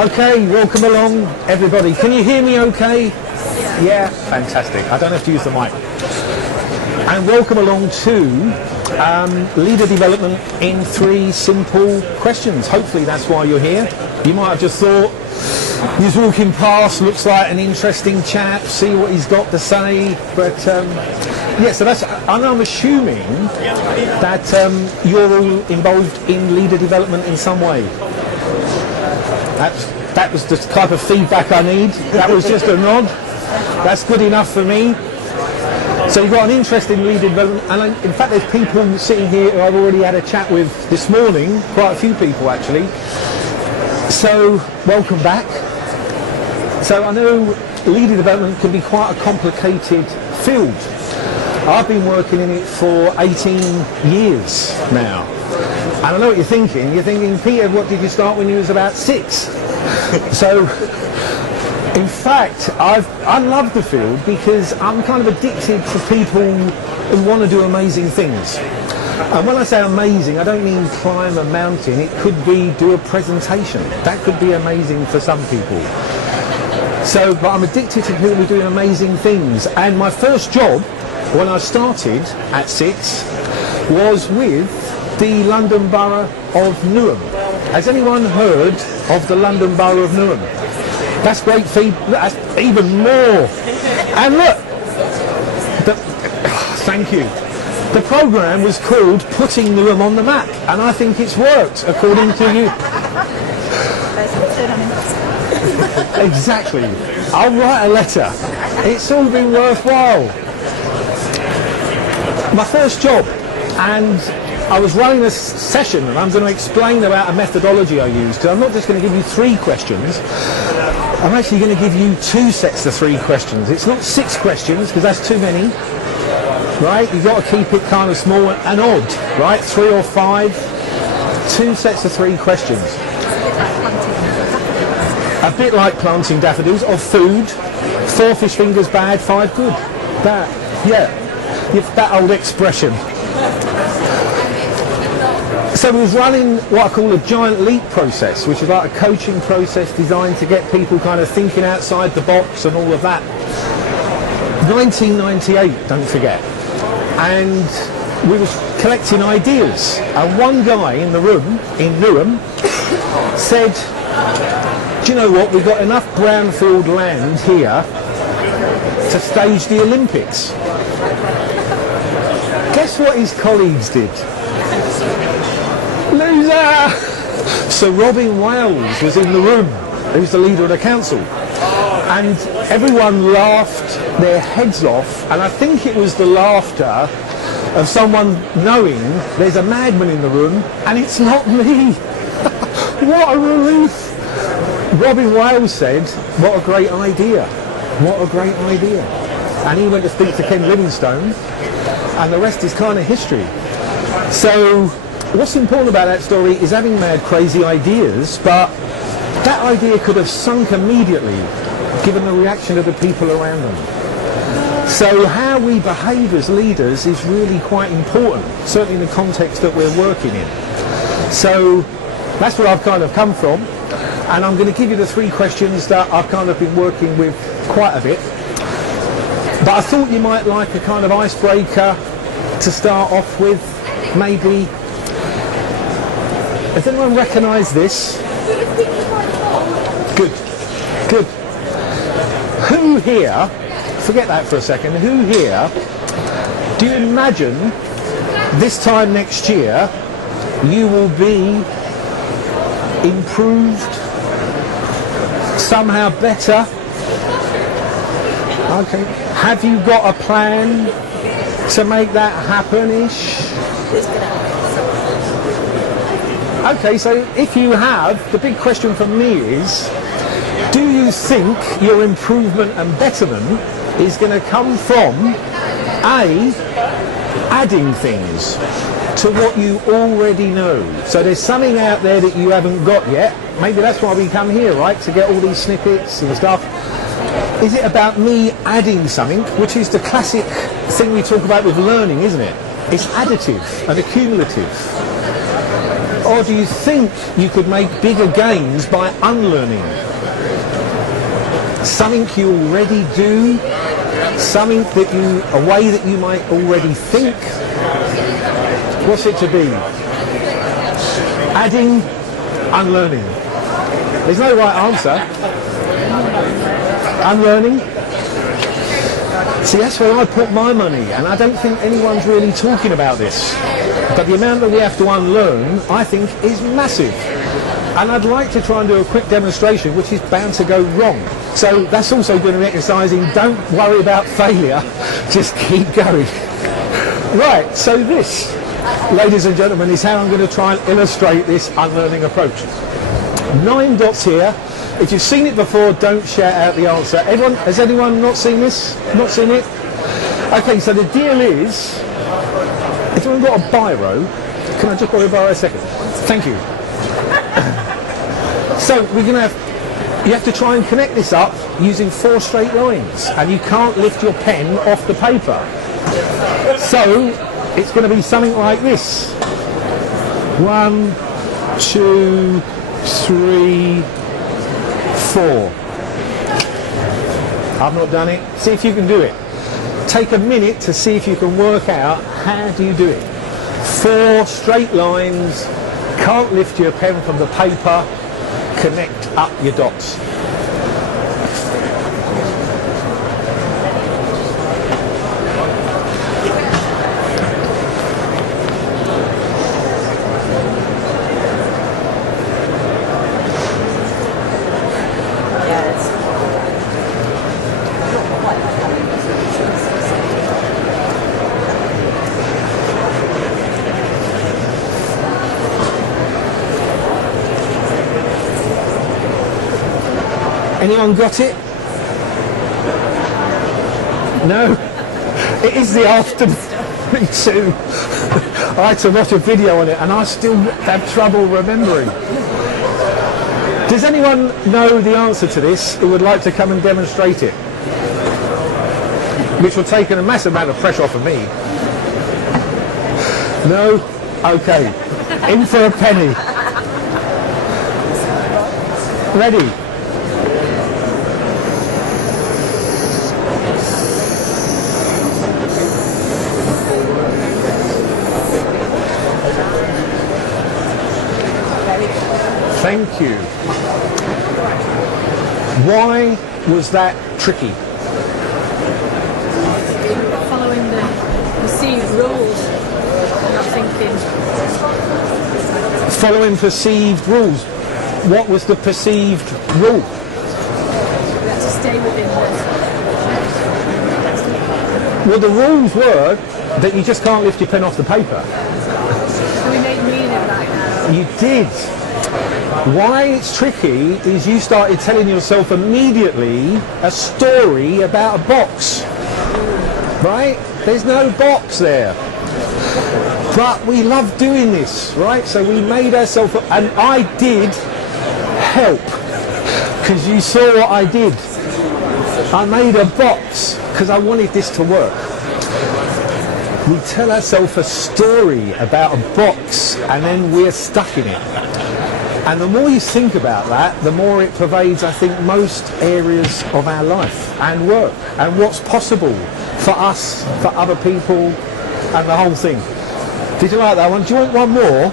Okay, welcome along, everybody. Can you hear me okay? Yeah, fantastic. I don't have to use the mic. And welcome along to leader development in 3 simple questions. Hopefully that's why you're here. You might have just thought, he's walking past, looks like an interesting chap, see what he's got to say. But yeah, so that's, I'm assuming that you're all involved in leader development in some way. That was the type of feedback I need. That was just a nod. That's good enough for me. So you've got an interest in leader development, and in fact there's people sitting here who I've already had a chat with this morning, quite a few people actually. So welcome back. So I know leader development can be quite a complicated field. I've been working in it for 18 years now. And I know what you're thinking. You're thinking, Peter, what did you start when you was about 6? So, in fact, I love the field because I'm kind of addicted to people who want to do amazing things. And when I say amazing, I don't mean climb a mountain. It could be do a presentation. That could be amazing for some people. So, but I'm addicted to people who are doing amazing things. And my first job, when I started at 6, was with the London Borough of Newham. Has anyone heard of the London Borough of Newham? That's great feedback. That's even more. And look, thank you. The programme was called Putting Newham on the Map, and I think it's worked, according to you. Exactly. I'll write a letter. It's all been worthwhile. My first job, and I was running a session, and I'm going to explain about a methodology I used, because I'm not just going to give you 3 questions. I'm actually going to give you 2 sets of 3 questions. It's not 6 questions, because that's too many, right? You've got to keep it kind of small and odd, right? 3 or 5, 2 sets of 3 questions. A bit like planting daffodils, of food. 4 fish fingers bad, 5 good. That, yeah, that old expression. So we was running what I call a giant leap process, which is like a coaching process designed to get people kind of thinking outside the box and all of that. 1998, don't forget. And we was collecting ideas. And one guy in the room, in Newham, said, do you know what, we've got enough brownfield land here to stage the Olympics. Guess what his colleagues did? Loser! So Robin Wales was in the room, who's the leader of the council, and everyone laughed their heads off, and I think it was the laughter of someone knowing there's a madman in the room and it's not me. What a relief! Robin Wales said, what a great idea, what a great idea. And he went to speak to Ken Livingstone, and the rest is kind of history. So what's important about that story is having mad, crazy ideas, but that idea could have sunk immediately given the reaction of the people around them. So how we behave as leaders is really quite important, certainly in the context that we're working in. So that's where I've kind of come from, and I'm going to give you the 3 questions that I've kind of been working with quite a bit. But I thought you might like a kind of icebreaker to start off with, maybe. Does anyone recognise this? Good, good. Who here, forget that for a second, who here, do you imagine this time next year you will be improved, somehow better? Okay. Have you got a plan to make that happen-ish? Okay, so if you have, the big question for me is, do you think your improvement and betterment is going to come from A, adding things to what you already know? So there's something out there that you haven't got yet. Maybe that's why we come here, right? To get all these snippets and stuff. Is it about me adding something, which is the classic thing we talk about with learning, isn't it? It's additive and accumulative. Or do you think you could make bigger gains by unlearning? Something you already do, something that a way that you might already think. What's it to be? Adding, unlearning. There's no right answer. Unlearning. See, that's where I put my money, and I don't think anyone's really talking about this. But the amount that we have to unlearn, I think, is massive. And I'd like to try and do a quick demonstration, which is bound to go wrong. So that's also going to be exercising, don't worry about failure, just keep going. Right, so this, ladies and gentlemen, is how I'm going to try and illustrate this unlearning approach. 9 dots here. If you've seen it before, don't shout out the answer. Everyone, has anyone not seen this? Not seen it? Okay, so the deal is, if anyone got a biro, can I just borrow a biro a second? Thank you. So we're going to have, you have to try and connect this up using 4 straight lines, and you can't lift your pen off the paper. So it's going to be something like this. 1, 2, 3, 4. I've not done it. See if you can do it. Take a minute to see if you can work out how do you do it. 4 straight lines, can't lift your pen from the paper, connect up your dots. Anyone got it? No? It is the afternoon. Me too. I had to watch a video on it and I still have trouble remembering. Does anyone know the answer to this who would like to come and demonstrate it? Which will take a massive amount of pressure off of me. No? Okay. In for a penny. Ready? Thank you. Why was that tricky? Following the perceived rules and not thinking. Following perceived rules. What was the perceived rule? We had to stay within the. Well, the rules were that you just can't lift your pen off the paper. So we made meaning of that now. You did. Why it's tricky is you started telling yourself immediately a story about a box. Right? There's no box there. But we love doing this, right? So we made ourselves, and I did help, because you saw what I did. I made a box because I wanted this to work. We tell ourselves a story about a box and then we're stuck in it. And the more you think about that, the more it pervades, I think, most areas of our life and work and what's possible for us, for other people, and the whole thing. Did you like that one? Do you want one more?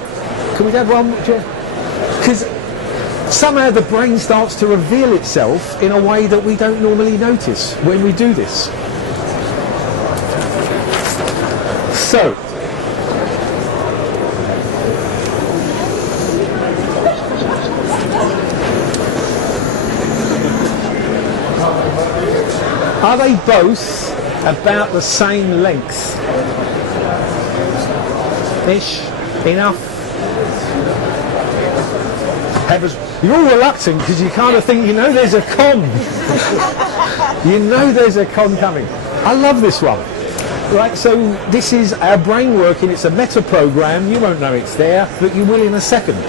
Can we have one? Because somehow the brain starts to reveal itself in a way that we don't normally notice when we do this. So, are they both about the same length? Ish? Enough? You're all reluctant because you kind of think, you know there's a con. You know there's a con coming. I love this one. Right, so this is our brain working. It's a meta program. You won't know it's there, but you will in a second.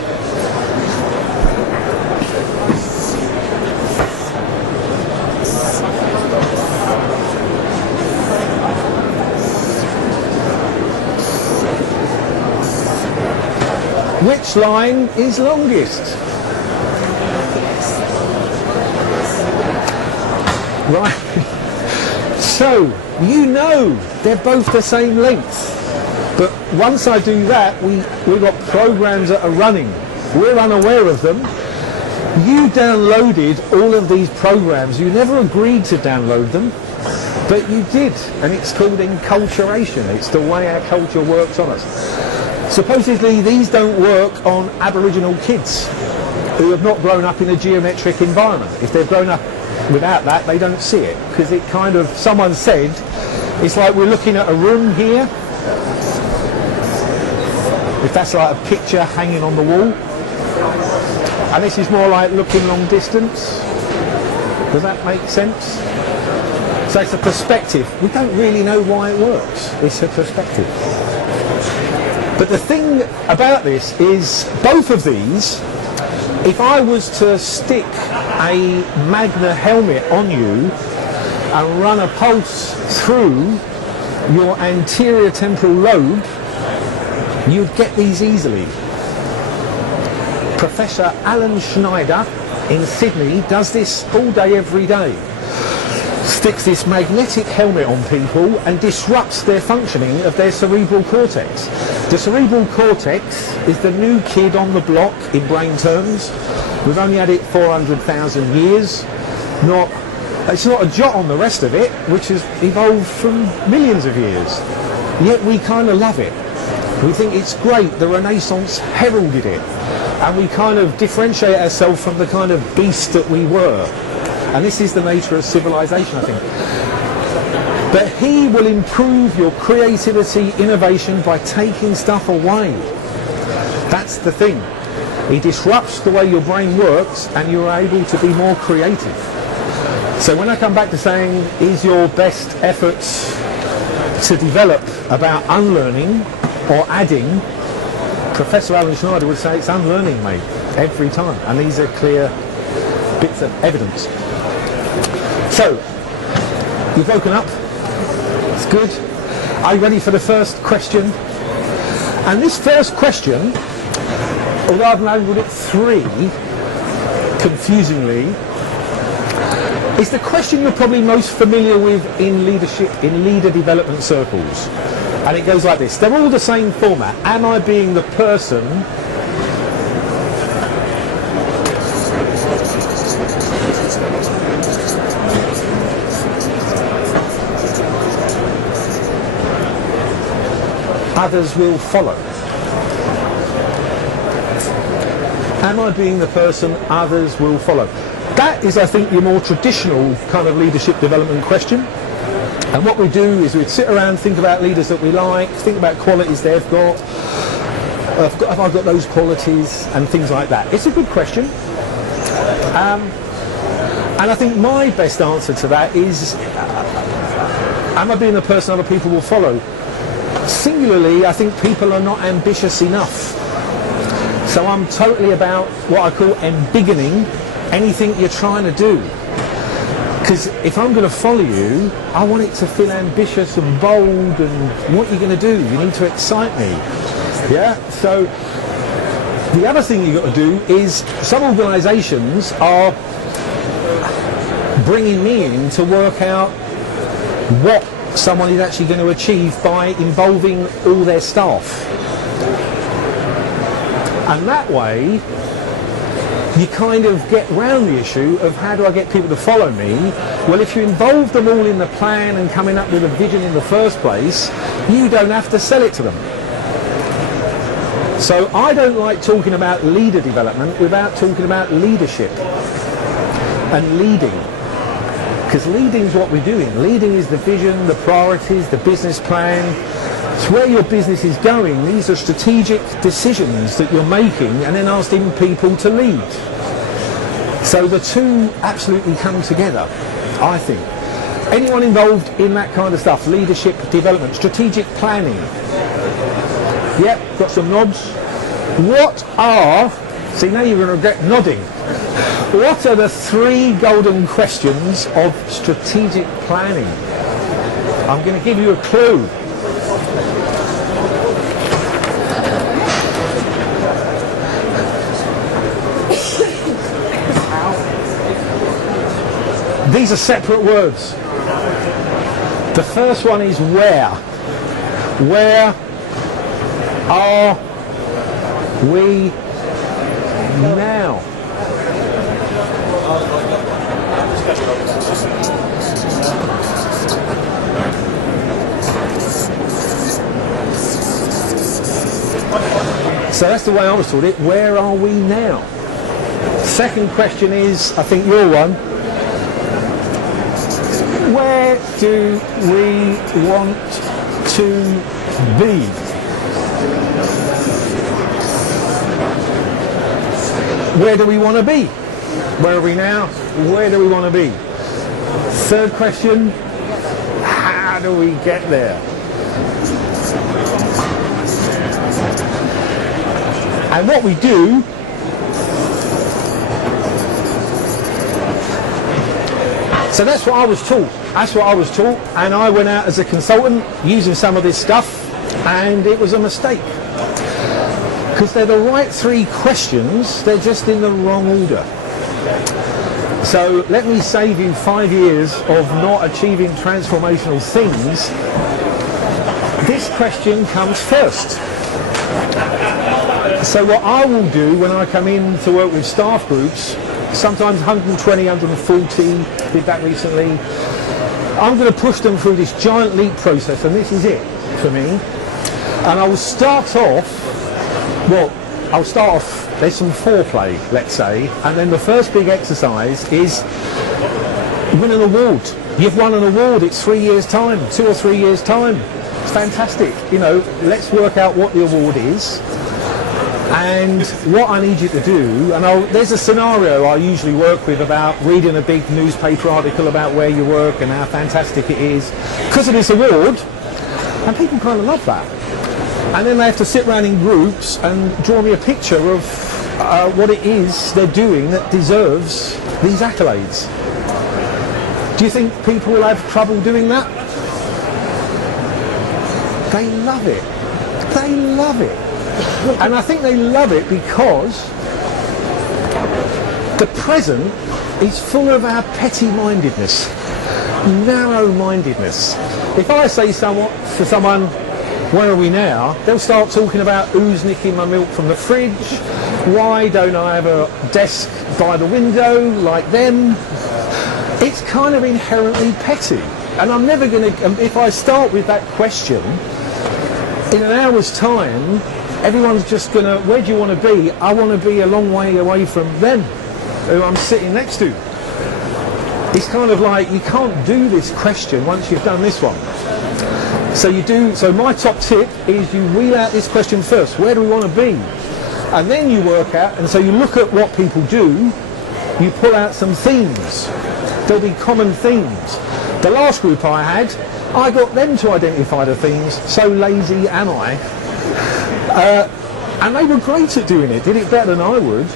Which line is longest? Right. So, you know they're both the same length. But once I do that, we've got programs that are running. We're unaware of them. You downloaded all of these programs. You never agreed to download them, but you did. And it's called enculturation. It's the way our culture works on us. Supposedly, these don't work on Aboriginal kids who have not grown up in a geometric environment. If they've grown up without that, they don't see it. Because it kind of, someone said, it's like we're looking at a room here. If that's like a picture hanging on the wall. And this is more like looking long distance. Does that make sense? So it's a perspective. We don't really know why it works. It's a perspective. But the thing about this is both of these, if I was to stick a Magna helmet on you and run a pulse through your anterior temporal lobe, you'd get these easily. Professor Alan Schneider in Sydney does this all day, every day. Sticks this magnetic helmet on people and disrupts their functioning of their cerebral cortex. The cerebral cortex is the new kid on the block in brain terms. We've only had it 400,000 years. It's not a jot on the rest of it, which has evolved from millions of years. Yet we kind of love it. We think it's great. The Renaissance heralded it. And we kind of differentiate ourselves from the kind of beast that we were. And this is the nature of civilization, I think. But he will improve your creativity, innovation by taking stuff away. That's the thing. He disrupts the way your brain works and you're able to be more creative. So when I come back to saying, is your best efforts to develop about unlearning or adding, Professor Alan Schneider would say it's unlearning, mate, every time. And these are clear bits of evidence. So, you've woken up. It's good. Are you ready for the first question? And this first question, although I've labelled it 3, confusingly, is the question you're probably most familiar with in leadership, in leader development circles. And it goes like this. They're all the same format. Am I being the person others will follow? Am I being the person others will follow? That is, I think, your more traditional kind of leadership development question. And what we do is we'd sit around, think about leaders that we like, think about qualities they've got. Have I got those qualities and things like that? It's a good question. And I think my best answer to that is, am I being the person other people will follow? Singularly, I think people are not ambitious enough. So I'm totally about what I call embiggening anything you're trying to do. Because if I'm going to follow you, I want it to feel ambitious and bold and what you're going to do. You need to excite me. Yeah? So the other thing you've got to do is some organisations are bringing me in to work out what someone is actually going to achieve by involving all their staff. And that way, you kind of get round the issue of how do I get people to follow me? Well, if you involve them all in the plan and coming up with a vision in the first place, you don't have to sell it to them. So I don't like talking about leader development without talking about leadership and leading. Because leading is what we're doing. Leading is the vision, the priorities, the business plan. It's where your business is going. These are strategic decisions that you're making and then asking people to lead. So the two absolutely come together, I think. Anyone involved in that kind of stuff, leadership development, strategic planning. Yep, got some nods. What are, see now you're going to regret nodding. What are the 3 golden questions of strategic planning? I'm going to give you a clue. These are separate words. The first one is where. Where are we now? So that's the way I was taught it. Where are we now? Second question is, I think your one. Where do we want to be? Where do we want to be? Where are we now? Where do we want to be? Third question, how do we get there? And what we do, so that's what I was taught. That's what I was taught, and I went out as a consultant using some of this stuff, and it was a mistake. Because they're the right three questions, they're just in the wrong order. So let me save you 5 years of not achieving transformational things. This question comes first. So what I will do when I come in to work with staff groups, sometimes 120, 140, did that recently, I'm going to push them through this giant leap process, and this is it for me. And I will start off, there's some foreplay, let's say, and then the first big exercise is win an award. You've won an award, it's 3 years' time, 2 or 3 years' time. It's fantastic. You know, let's work out what the award is. And what I need you to do, and there's a scenario I usually work with about reading a big newspaper article about where you work and how fantastic it is because of this award, and people kind of love that. And then they have to sit around in groups and draw me a picture of what it is they're doing that deserves these accolades. Do you think people will have trouble doing that? They love it. They love it. And I think they love it because the present is full of our petty-mindedness, narrow-mindedness. If I say to someone, where are we now? They'll start talking about who's nicking my milk from the fridge, why don't I have a desk by the window like them? It's kind of inherently petty. And I'm never going to, if I start with that question, in an hour's time, everyone's just going to, where do you want to be? I want to be a long way away from them, who I'm sitting next to. It's kind of like, you can't do this question once you've done this one. So my top tip is you wheel out this question first. Where do we want to be? And then you work out, and so you look at what people do, you pull out some themes. There'll be common themes. The last group I had, I got them to identify the themes. So lazy am I. And they were great at doing it, did it better than I would.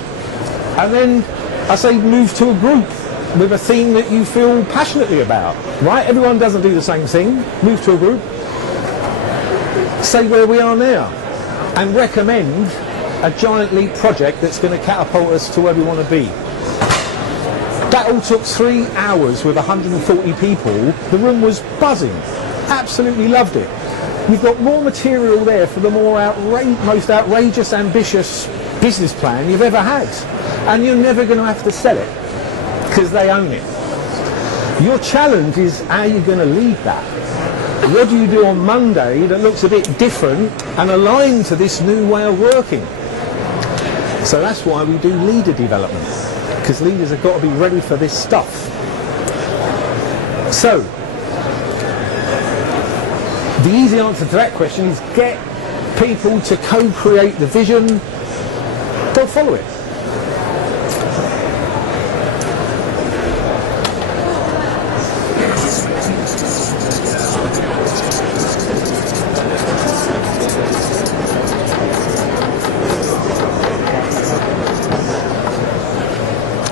And then I say move to a group with a theme that you feel passionately about, right? Everyone doesn't do the same thing. Move to a group. Say where we are now and recommend a giant leap project that's going to catapult us to where we want to be. That all took 3 hours with 140 people. The room was buzzing. Absolutely loved it. You've got more material there for the most outrageous, ambitious business plan you've ever had. And you're never going to have to sell it because they own it. Your challenge is how you're going to lead that. What do you do on Monday that looks a bit different and aligned to this new way of working? So that's why we do leader development, because leaders have got to be ready for this stuff. So, the easy answer to that question is get people to co-create the vision, they'll follow it.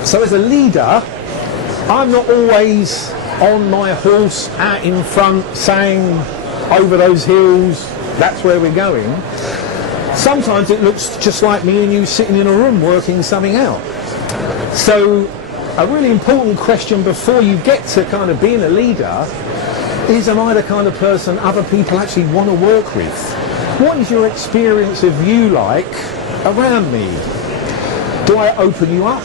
So as a leader, I'm not always on my horse out in front saying over those hills, that's where we're going. Sometimes it looks just like me and you sitting in a room working something out. So a really important question before you get to kind of being a leader is, am I the kind of person other people actually want to work with? What is your experience of you like around me? Do I open you up?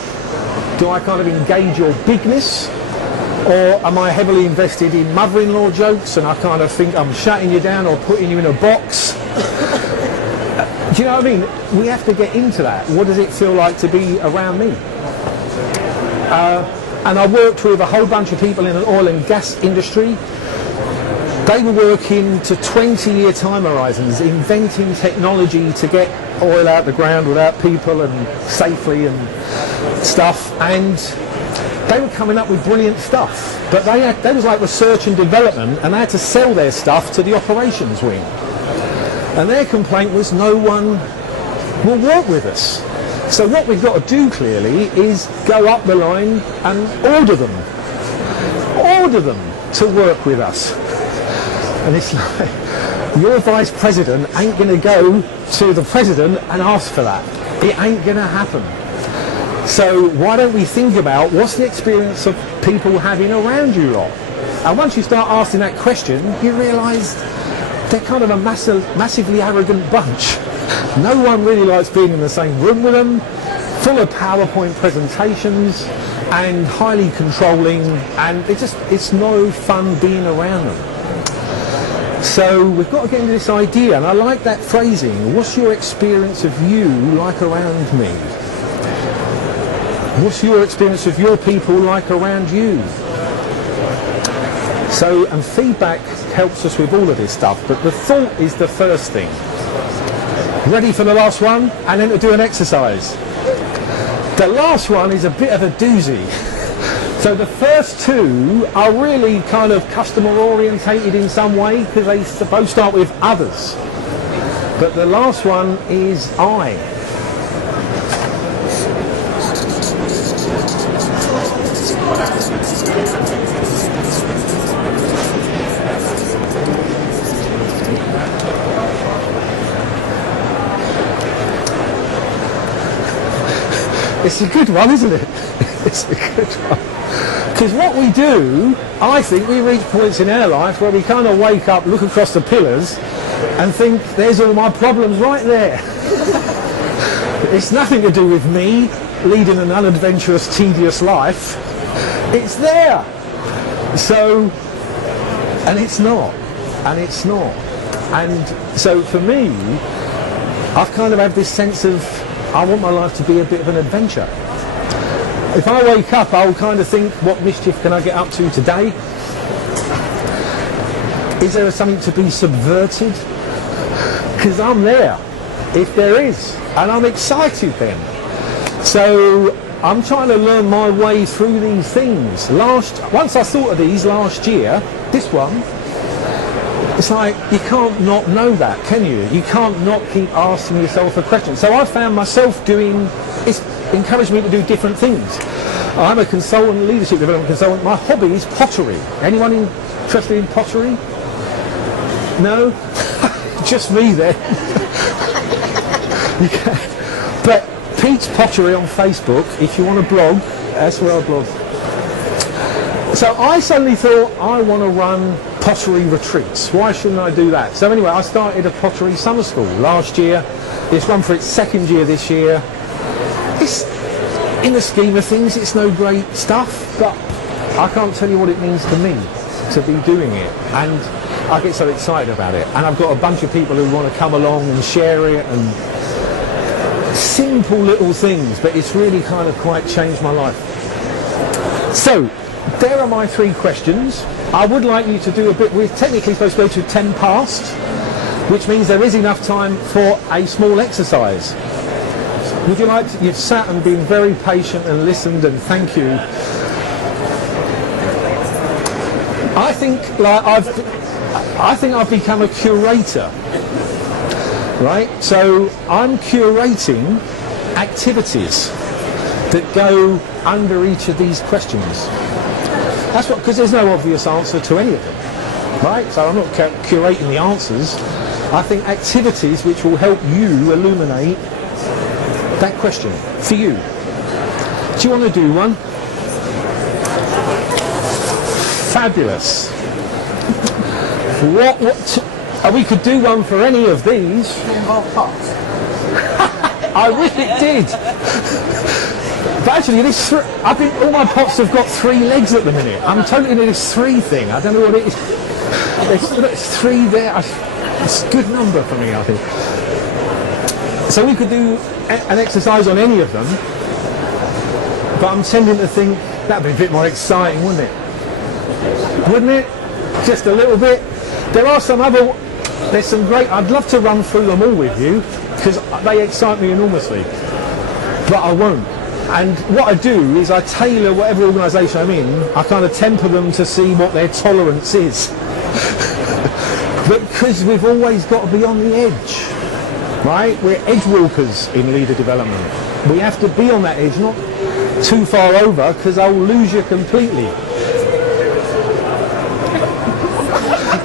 Do I kind of engage your bigness? Or am I heavily invested in mother-in-law jokes and I kind of think I'm shutting you down or putting you in a box? Do you know what I mean? We have to get into that. What does it feel like to be around me? And I worked with a whole bunch of people in the oil and gas industry. They were working to 20-year time horizons, inventing technology to get oil out the ground without people and safely and stuff. And they were coming up with brilliant stuff. But they was like research and development, and they had to sell their stuff to the operations wing. And their complaint was no one will work with us. So what we've got to do clearly is go up the line and order them to work with us. And it's like, your vice president ain't going to go to the president and ask for that. It ain't going to happen. So why don't we think about what's the experience of people having around you lot? And once you start asking that question, you realise they're kind of a massively arrogant bunch. No one really likes being in the same room with them, full of PowerPoint presentations and highly controlling, and it's no fun being around them. So we've got to get into this idea, and I like that phrasing. What's your experience of you like around me? What's your experience of your people like around you? So, and feedback helps us with all of this stuff, but the thought is the first thing. Ready for the last one? And then to do an exercise. The last one is a bit of a doozy. So the first two are really kind of customer orientated in some way because they both start with others. But the last one is I. It's a good one, isn't it? It's a good one. Because what we do, I think we reach points in our life where we kind of wake up, look across the pillars and think, there's all my problems right there. It's nothing to do with me leading an unadventurous, tedious life. It's there. So, and it's not. And it's not. And so for me, I've kind of had this sense of, I want my life to be a bit of an adventure. If I wake up, I'll kind of think, what mischief can I get up to today? Is there something to be subverted? Because I'm there, if there is. And I'm excited then. So I'm trying to learn my way through these things. Once I thought of these last year, this one, it's like, you can't not know that, can you? You can't not keep asking yourself a question. So I found myself it's encouraged me to do different things. I'm a consultant, leadership development consultant. My hobby is pottery. Anyone interested in pottery? No? Just me then. But Pete's Pottery on Facebook, if you want to blog, that's where I blog. So I suddenly thought, I want to run pottery retreats. Why shouldn't I do that? So anyway, I started a pottery summer school last year. It's run for its second year this year. It's, in the scheme of things, it's no great stuff, but I can't tell you what it means to me to be doing it. And I get so excited about it. And I've got a bunch of people who want to come along and share it, and simple little things, but it's really kind of quite changed my life. So, there are my 3 questions. I would like you to do a bit. We're technically supposed to go to 10 past, which means there is enough time for a small exercise. Would you like to, you've sat and been very patient and listened, and thank you. I think I've become a curator, right? So I'm curating activities that go under each of these questions. That's what, because there's no obvious answer to any of them, right? So I'm not curating the answers. I think activities which will help you illuminate that question for you. Do you want to do one? Fabulous. We could do one for any of these. I wish it did. But actually, I think all my pots have got 3 legs at the minute. I'm totally into this 3 thing. I don't know what it is. There's 3 there. It's a good number for me, I think. So we could do an exercise on any of them. But I'm tending to think that'd be a bit more exciting, wouldn't it? Wouldn't it? Just a little bit. There's some great, I'd love to run through them all with you, because they excite me enormously. But I won't. And what I do is I tailor whatever organisation I'm in, I kind of temper them to see what their tolerance is. Because we've always got to be on the edge, right? We're edge walkers in leader development. We have to be on that edge, not too far over, because I'll lose you completely.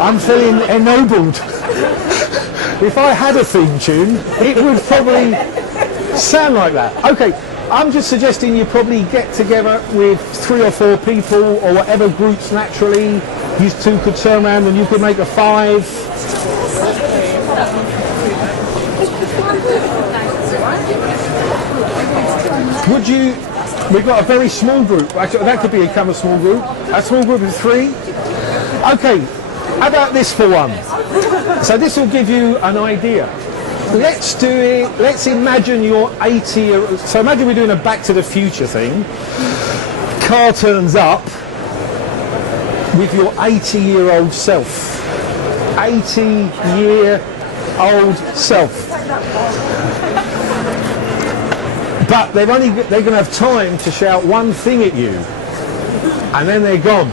I'm feeling ennobled. If I had a theme tune, it would probably sound like that. Okay, I'm just suggesting you probably get together with 3 or 4 people or whatever groups naturally. You 2 could turn around and you could make a 5. Would you? We've got a very small group. Actually, that could become a small group. A small group of 3. Okay. How about this for one? So this will give you an idea. Let's do it. Let's imagine you're 80. So imagine we're doing a Back to the Future thing. Car turns up with your 80-year-old self. 80-year-old self. But they're going to have time to shout one thing at you, and then they're gone.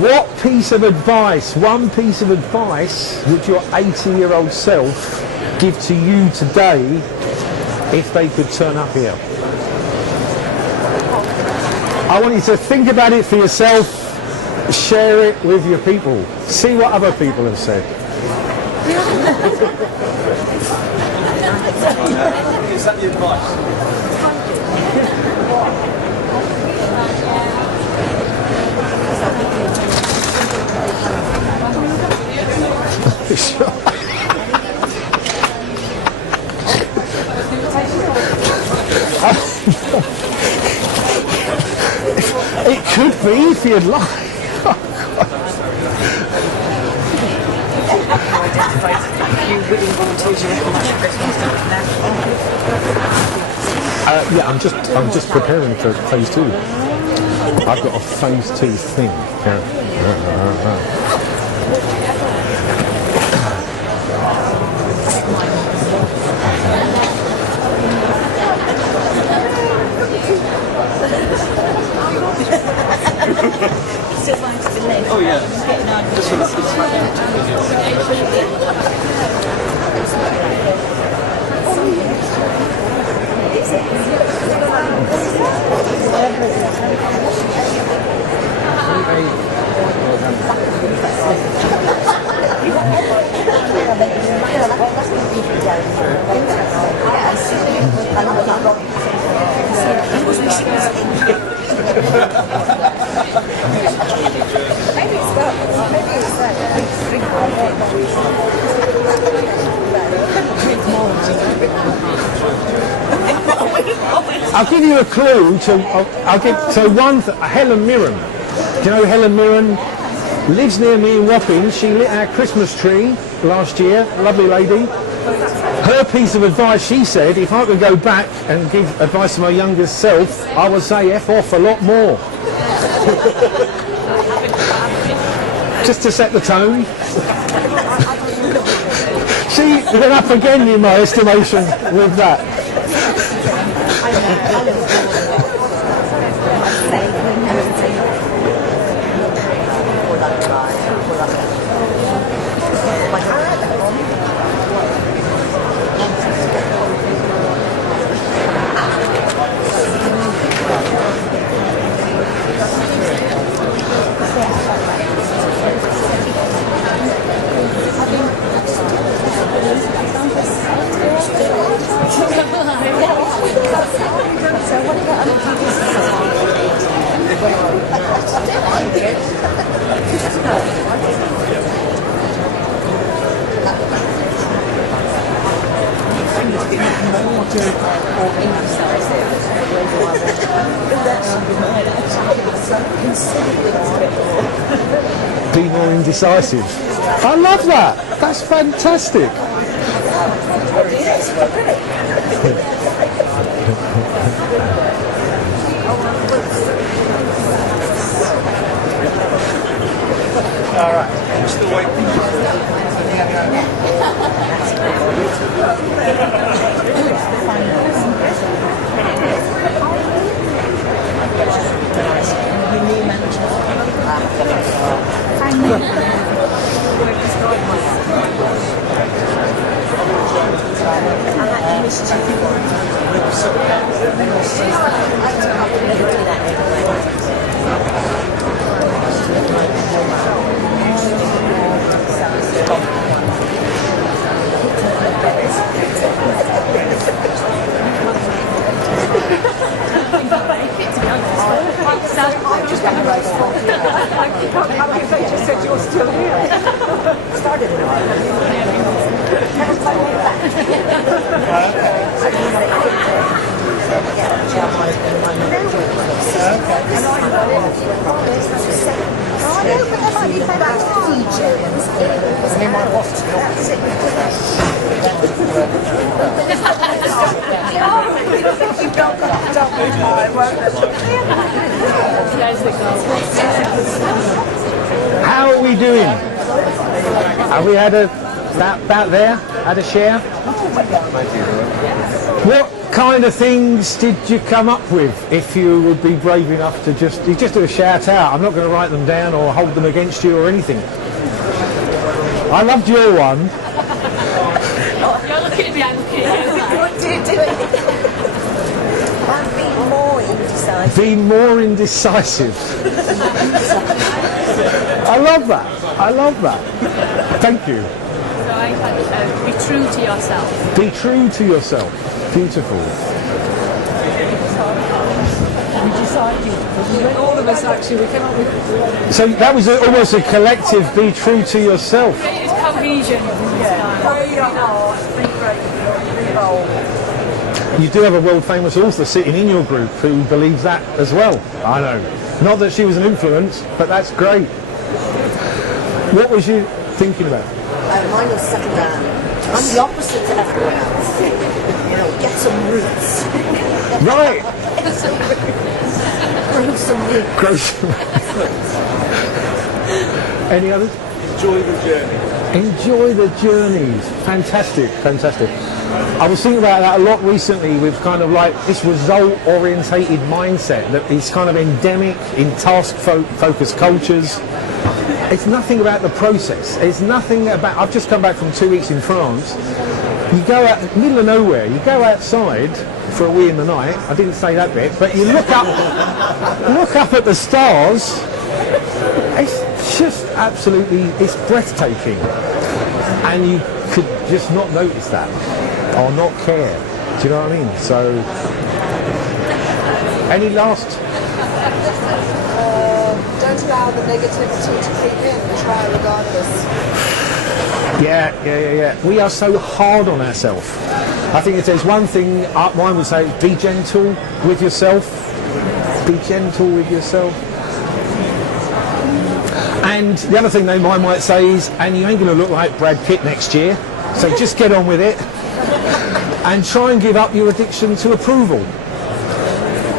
What piece of advice, one piece of advice, would your 80-year-old self give to you today if they could turn up here? I want you to think about it for yourself, share it with your people, see what other people have said. Is that the advice? It could be if you'd like. Yeah, I'm just preparing for phase 2. I've got a phase 2 thing. Yeah. Oh yeah. I'll give you a clue to. Helen Mirren. Do you know Helen Mirren? Lives near me in Wapping. She lit our Christmas tree last year. Lovely lady. Her piece of advice, she said, if I could go back and give advice to my younger self, I would say F off a lot more. Just to set the tone. She went up again in my estimation with that. or indecisive. That's mine, actually. So consider things a bit more. Be more indecisive. I love that. That's fantastic. All right. I'm still waiting. How are we doing? Have we had about there? Had a share? What kind of things did you come up with? If you would be brave enough to just do a shout out. I'm not going to write them down or hold them against you or anything. I loved your one. You're looking at me, I'm looking at you. What do you do? I'm being more indecisive. Be more indecisive. I love that. I love that. Thank you. So I had be true to yourself. Be true to yourself. Beautiful. All of us actually, we came up with So that was almost a collective be true to yourself. it's cohesion. You do have a world famous author sitting in your group who believes that as well. I know. Not that she was an influence, but that's great. What was you thinking about? Mine was settle down. I'm the opposite to everyone else. You know, get some roots. Right. Grow some roots. Grow some. Any others? Enjoy the journey. Enjoy the journeys. Fantastic, fantastic. I was thinking about that a lot recently with kind of like this result-orientated mindset that is kind of endemic in task-focused cultures. It's nothing about the process. It's nothing about... I've just come back from 2 weeks in France. You go out, middle of nowhere, you go outside for a wee in the night. I didn't say that bit, but you look up at the stars. It's just absolutely, it's breathtaking. And you could just not notice that or not care. Do you know what I mean? So, any last... Don't allow the negativity to creep in. Try regardless. Yeah. We are so hard on ourselves. I think if there's one thing, mine would say, be gentle with yourself. Be gentle with yourself. And the other thing they might say is, and you ain't going to look like Brad Pitt next year, so just get on with it. And try and give up your addiction to approval.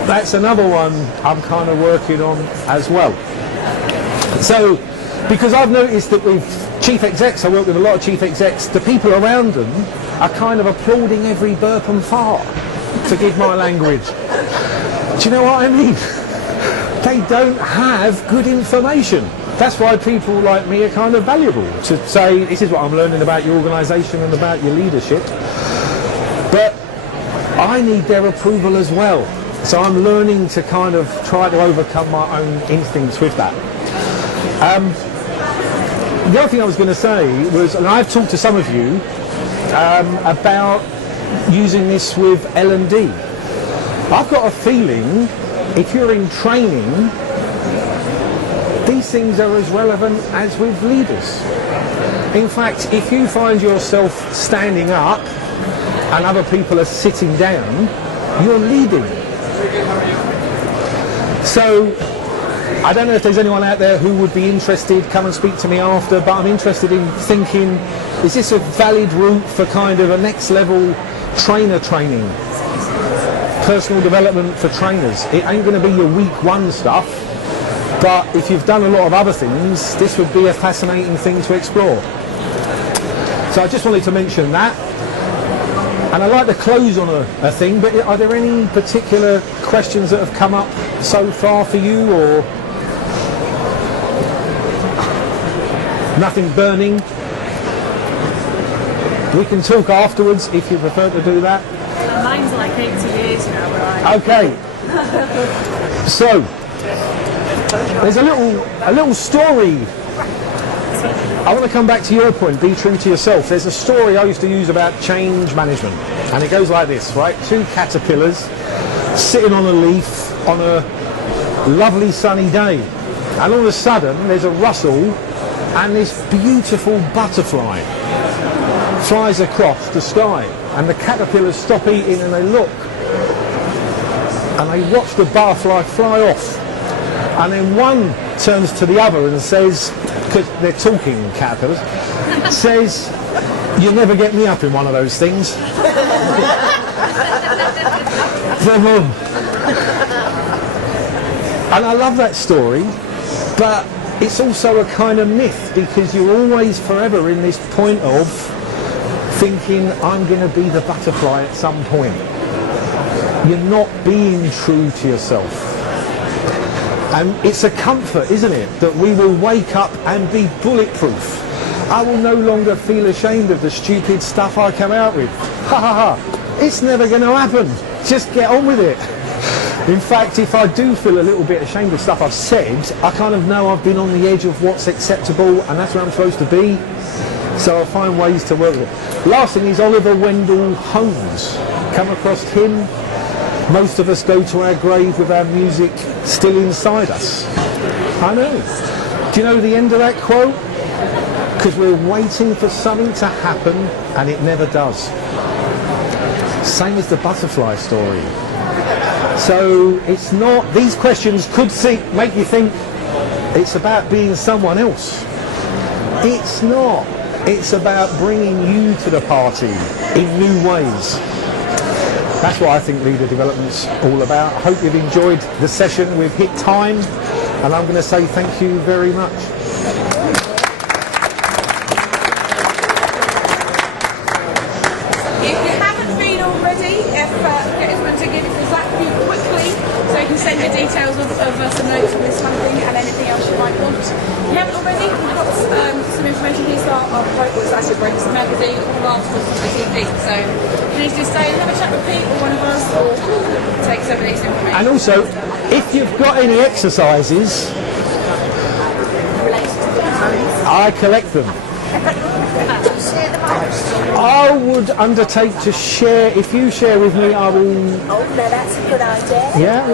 That's another one I'm kind of working on as well. So, because I've noticed that with chief execs, I work with a lot of chief execs, the people around them are kind of applauding every burp and fart, to give my language. Do you know what I mean? They don't have good information. That's why people like me are kind of valuable, to say, this is what I'm learning about your organisation and about your leadership. But I need their approval as well. So I'm learning to kind of try to overcome my own instincts with that. The other thing I was going to say was, and I've talked to some of you about using this with L&D. I've got a feeling if you're in training, these things are as relevant as with leaders. In fact, if you find yourself standing up and other people are sitting down, you're leading. So I don't know if there's anyone out there who would be interested, come and speak to me after, but I'm interested in thinking, is this a valid route for kind of a next level trainer training? Personal development for trainers. It ain't going to be your week one stuff, but if you've done a lot of other things, this would be a fascinating thing to explore. So I just wanted to mention that. And I like to close on a thing, but are there any particular questions that have come up so far for you, or nothing burning? We can talk afterwards if you prefer to do that. Mine's like 80 years now, right? Okay. So there's a little story. I want to come back to your point, be true to yourself. There's a story I used to use about change management, and it goes like this, right? 2 caterpillars sitting on a leaf on a lovely sunny day, and all of a sudden there's a rustle and this beautiful butterfly flies across the sky, and the caterpillars stop eating and they look and they watch the butterfly fly off, and then one turns to the other and says, because they're talking caterpillars, says, "You'll never get me up in one of those things." Boom. And I love that story, but it's also a kind of myth, because you're always forever in this point of thinking, I'm going to be the butterfly at some point. You're not being true to yourself. And it's a comfort, isn't it, that we will wake up and be bulletproof. I will no longer feel ashamed of the stupid stuff I come out with. Ha ha ha. It's never going to happen. Just get on with it. In fact, if I do feel a little bit ashamed of stuff I've said, I kind of know I've been on the edge of what's acceptable, and that's where I'm supposed to be. So I'll find ways to work with it. Last thing is Oliver Wendell Holmes. Come across him. Most of us go to our grave with our music still inside us. I know. Do you know the end of that quote? Because we're waiting for something to happen and it never does. Same as the butterfly story. So it's not, these questions could make you think it's about being someone else. It's not. It's about bringing you to the party in new ways. That's what I think leader development's all about. I hope you've enjoyed the session. We've hit time, and I'm going to say thank you very much. If you haven't been already, get everyone to give Zach you quickly, so you can send your details of some notes from this kind of thing and anything else you might want. If you haven't already, we've got some information here. Our it's actually a breakfast magazine, all articles from the TV. So please just stay and have a chat with Pete or one of us, or take some of these information. And also, if you've got any exercises, I collect them. I would undertake to share. If you share with me, I will. Oh, no, that's a good idea. Yeah.